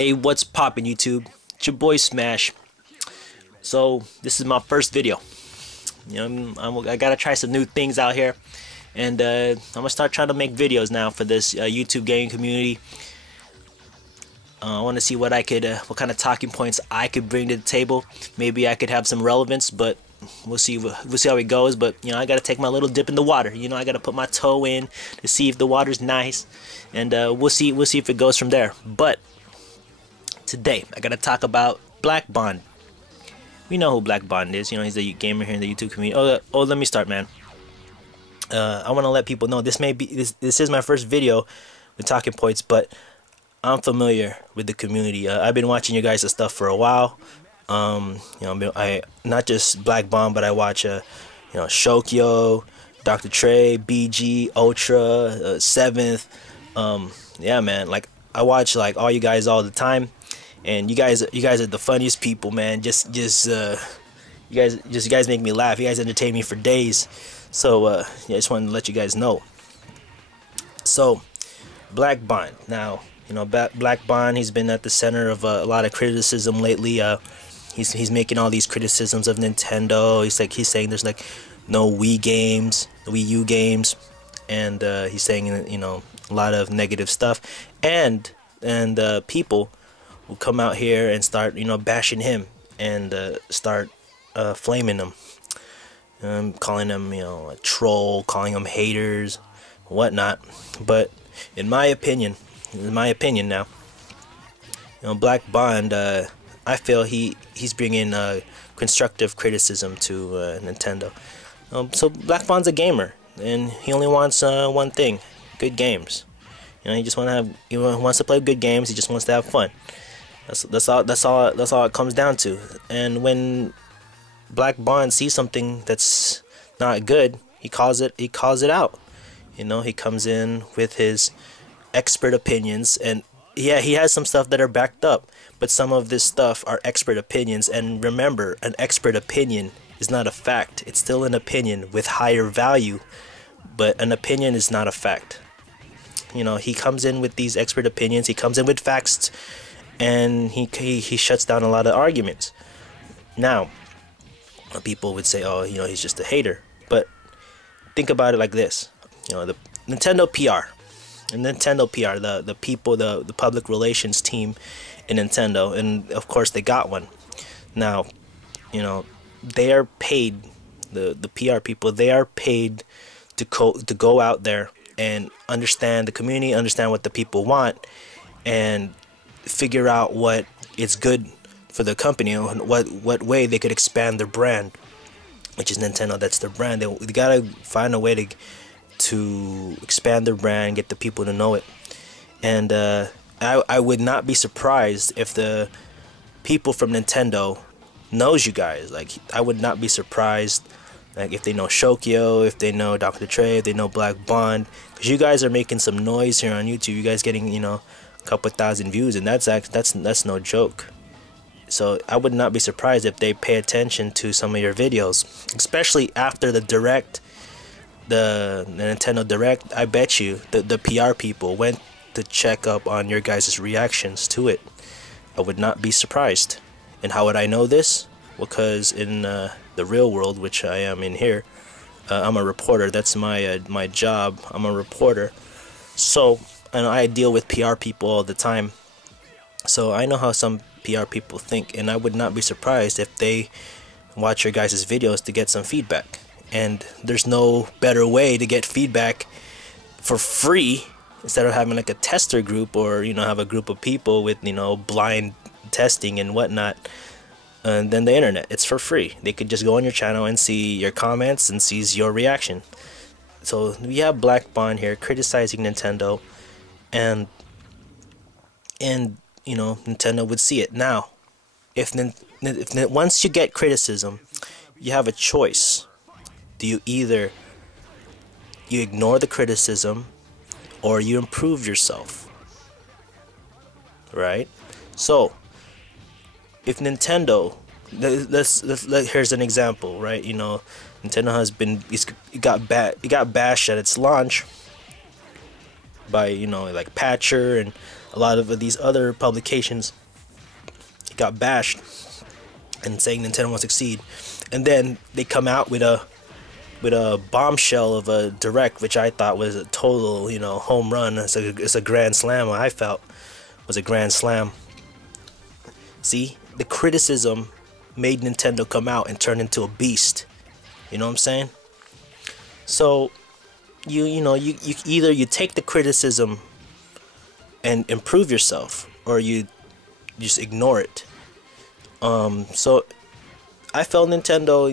Hey, what's poppin' YouTube? It's your boy Smash. So this is my first video. I gotta try some new things out here, and I'm gonna start trying to make videos now for this YouTube gaming community. I want to see what what kind of talking points I could bring to the table. Maybe I could have some relevance, but we'll see. We'll see how it goes. But I gotta take my little dip in the water. I gotta put my toe in to see if the water's nice, and we'll see. We'll see if it goes from there. But today I gotta talk about Blackb0nd. We know who Blackb0nd is. He's a gamer here in the YouTube community. Oh, let me start, man. I want to let people know this is my first video with talking points, but I'm familiar with the community. I've been watching you guys' stuff for a while. I not just Blackb0nd, but I watch Shokyo, Dr. Trey, BG, Ultra, Seventh. Yeah, man. Like, I watch like all you guys all the time, and you guys are the funniest people, man. You guys make me laugh. You guys entertain me for days. So yeah, I just wanted to let you guys know. So Blackb0nd. Now, Blackb0nd, he's been at the center of a lot of criticism lately. He's making all these criticisms of Nintendo. He's saying there's like no Wii U games, and he's saying a lot of negative stuff, and people will come out here and start bashing him and start flaming him, calling him a troll, calling him haters, whatnot. But in my opinion now, Blackb0nd, I feel he's bringing constructive criticism to Nintendo. So Blackb0nd's a gamer, and he only wants one thing: good games. He wants to play good games. He just wants to have fun. That's all it comes down to. And when Blackb0nd sees something that's not good, he calls it out. He comes in with his expert opinions, and yeah, he has some stuff that are backed up, but some of this stuff are expert opinions. And remember, an expert opinion is not a fact. It's still an opinion with higher value, but an opinion is not a fact. He comes in with these expert opinions, he comes in with facts, and he shuts down a lot of arguments. Now, people would say, oh, he's just a hater, but think about it like this. The Nintendo PR, the people, the public relations team in Nintendo, and of course they got one. Now, they are paid, the PR people, they are paid to go out there and understand the community, understand what the people want, and figure out what is good for the company, and what way they could expand their brand, which is Nintendo. That's their brand. They gotta find a way to expand their brand, get the people to know it. And I would not be surprised if the people from Nintendo knows you guys. Like, I would not be surprised, like, if they know Shokyo, if they know Dr. Trey, if they know Blackb0nd, because you guys are making some noise here on YouTube. You guys getting a couple thousand views, and that's no joke. So I would not be surprised if they pay attention to some of your videos, especially after the Direct, the Nintendo Direct. I bet you the PR people went to check up on your guys' reactions to it. I would not be surprised. And how would I know this? Because in the real world, which I am in here, I'm a reporter. That's my job. I'm a reporter. So, and I deal with PR people all the time. So I know how some PR people think, and I would not be surprised if they watch your guys' videos to get some feedback. And there's no better way to get feedback for free, instead of having like a tester group, or have a group of people with blind testing and whatnot, and then the internet. It's for free. They could just go on your channel and see your comments and sees your reaction. So we have Blackb0nd here criticizing Nintendo, and Nintendo would see it. Now, if once you get criticism, you have a choice. Do you either ignore the criticism, or you improve yourself, right? So if Nintendo, here's an example, right? Nintendo has been, it got bashed at its launch by like Patcher and a lot of these other publications got bashed and saying Nintendo won't succeed, and then they come out with a bombshell of a direct, which I thought was a total, home run. It's a grand slam. I felt was a grand slam. See, the criticism made Nintendo come out and turn into a beast. You know what I'm saying? So you either you take the criticism and improve yourself, or you just ignore it. So I felt Nintendo,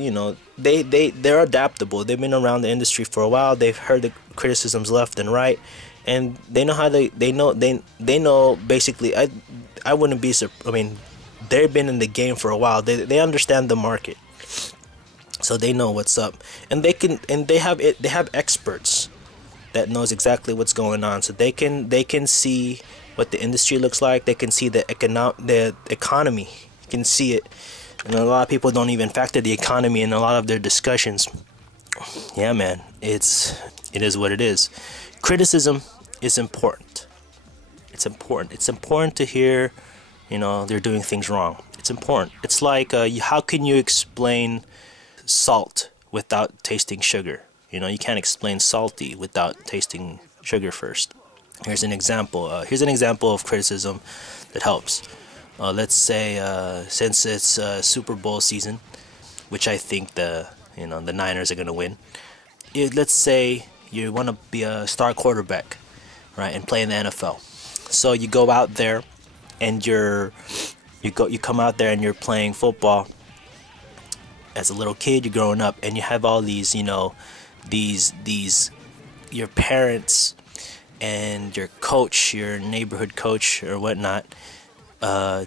they're adaptable. They've been around the industry for a while. They've heard the criticisms left and right, and they know how they know basically. I wouldn't be I mean, they've been in the game for a while. They understand the market, so they know what's up, and they have experts that knows exactly what's going on, so they can see what the industry looks like. They can see the economy. You can see it. And a lot of people don't even factor the economy in a lot of their discussions. Yeah, man, it is what it is. Criticism is important. It's important. It's important to hear, they're doing things wrong. It's important. It's like, how can you explain salt without tasting sugar? You can't explain salty without tasting sugar first. Here's an example. Here's an example of criticism that helps. Let's say since it's Super Bowl season, which I think the Niners are gonna win. Let's say you want to be a star quarterback, right, and play in the NFL. So you go out there, and you come out there and you're playing football. As a little kid, you're growing up, and you have all these your parents and your coach, your neighborhood coach or whatnot,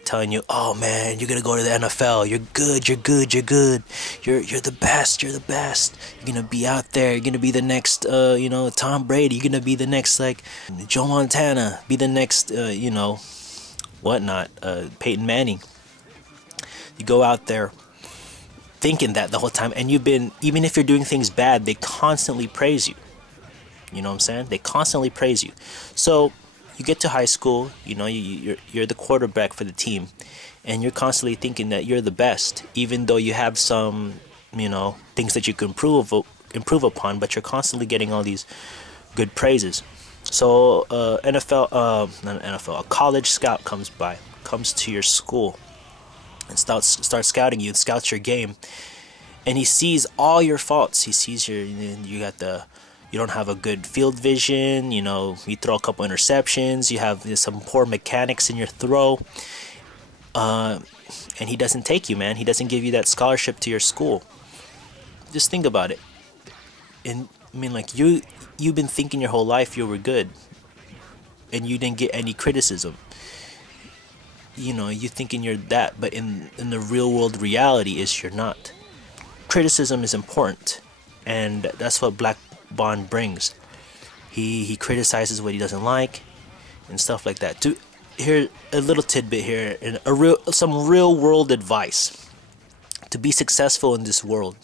telling you, oh man, you're gonna go to the NFL, you're good, you're the best, you're gonna be out there, you're gonna be the next Tom Brady, you're gonna be the next like Joe Montana, be the next whatnot, Peyton Manning. You go out there thinking that the whole time, and even if you're doing things bad, they constantly praise you. You know what I'm saying? They constantly praise you. So you get to high school, you're the quarterback for the team, and you're constantly thinking that you're the best, even though you have some, things that you can improve upon, but you're constantly getting all these good praises. So not an NFL, a college scout comes to your school and starts scouting you, scouts your game, and he sees all your faults. He sees you don't have a good field vision, you throw a couple interceptions, you have some poor mechanics in your throw, and he doesn't take you, man. He doesn't give you that scholarship to your school. Just think about it. And I mean, like, you've been thinking your whole life you were good, and you didn't get any criticism. You thinking you're that, but in the real world reality is you're not. Criticism is important, and that's what Blackb0nd brings. He criticizes what he doesn't like and stuff like that. Here a little tidbit here, and some real world advice. To be successful in this world,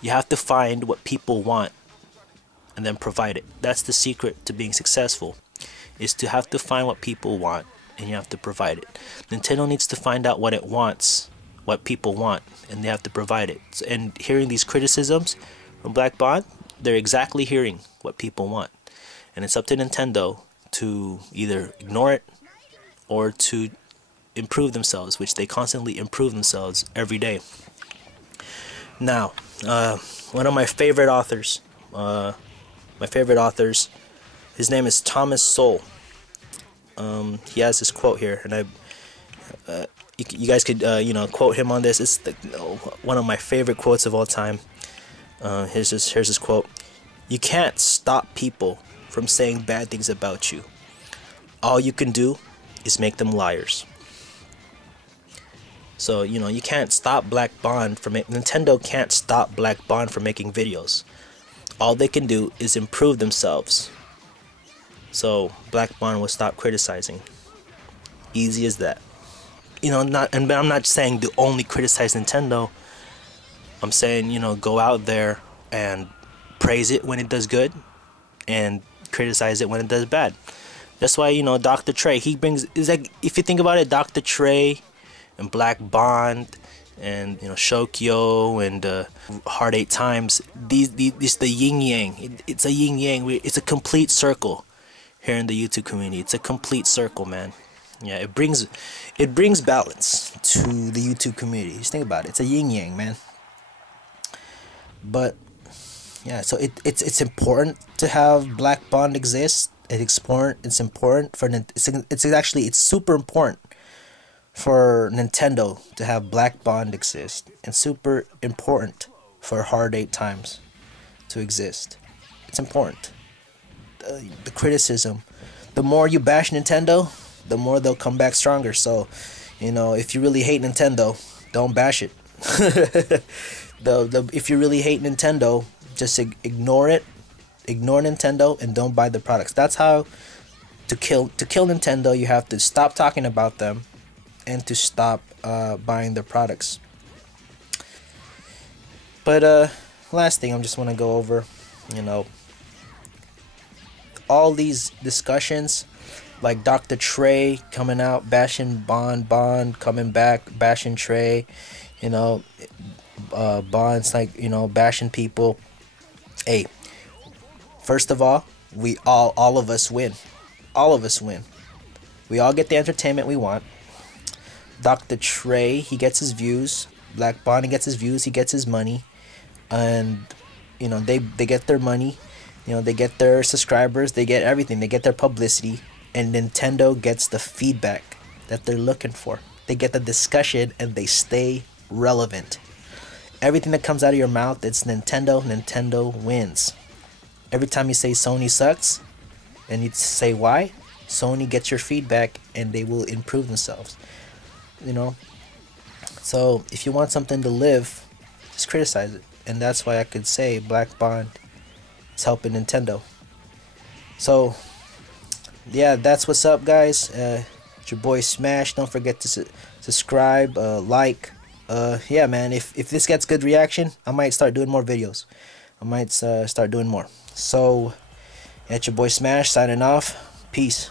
you have to find what people want and then provide it. That's the secret to being successful, is to have to find what people want, and you have to provide it. Nintendo needs to find out what it wants, what people want, and they have to provide it. And hearing these criticisms from Blackb0nd, they're exactly hearing what people want. And it's up to Nintendo to either ignore it or to improve themselves, which they constantly improve themselves every day. Now, one of my favorite authors, his name is Thomas Sowell. He has this quote here, and you guys could quote him on this. It's one of my favorite quotes of all time. Here's his quote: "You can't stop people from saying bad things about you. All you can do is make them liars." So you can't stop Blackb0nd from Nintendo can't stop Blackb0nd from making videos. All they can do is improve themselves. So Blackb0nd will stop criticizing. Easy as that. I'm not saying to only criticize Nintendo. I'm saying, go out there and praise it when it does good, and criticize it when it does bad. That's why, you know, Dr. Trey, he brings, is like, if you think about it, Dr. Trey and Blackb0nd and, you know, Shokyo and Hard 8 Times, these the yin yang. It's a yin yang. It's a complete circle here in the YouTube community. It's a complete circle, man. Yeah, it brings balance to the YouTube community. Just think about it. It's a yin yang, man. But yeah, so it's important to have Blackb0nd exist. It's important for it's super important for Nintendo to have Blackb0nd exist, and super important for Hard 8 Times to exist. It's important. The criticism, the more you bash Nintendo, the more they'll come back stronger. So, you know, if you really hate Nintendo, don't bash it. If you really hate Nintendo, just ignore it. Ignore Nintendo and don't buy the products. That's how to kill Nintendo. You have to stop talking about them and to stop buying their products. But last thing I just want to go over, you know, all these discussions, like Dr. Trey coming out bashing Bond coming back bashing Trey, you know, Bond's like, you know, bashing people. Hey, first of all, all of us win. All of us win. We all get the entertainment we want. Dr. Trey, he gets his views. Blackb0nd gets his views. He gets his money, and you know, they get their money. You know, they get their subscribers. They get everything. They get their publicity, and Nintendo gets the feedback that they're looking for. They get the discussion, and they stay relevant. Everything that comes out of your mouth, it's Nintendo. Nintendo wins. Every time you say Sony sucks, and you say why, Sony gets your feedback, and they will improve themselves. You know, so if you want something to live, just criticize it, and that's why I could say Blackb0nd is helping Nintendo. So yeah, that's what's up, guys. It's your boy Smash. Don't forget to subscribe, like. Yeah, man, if this gets good reaction, I might start doing more videos. I might start doing more. So, it's your boy Smash signing off. Peace.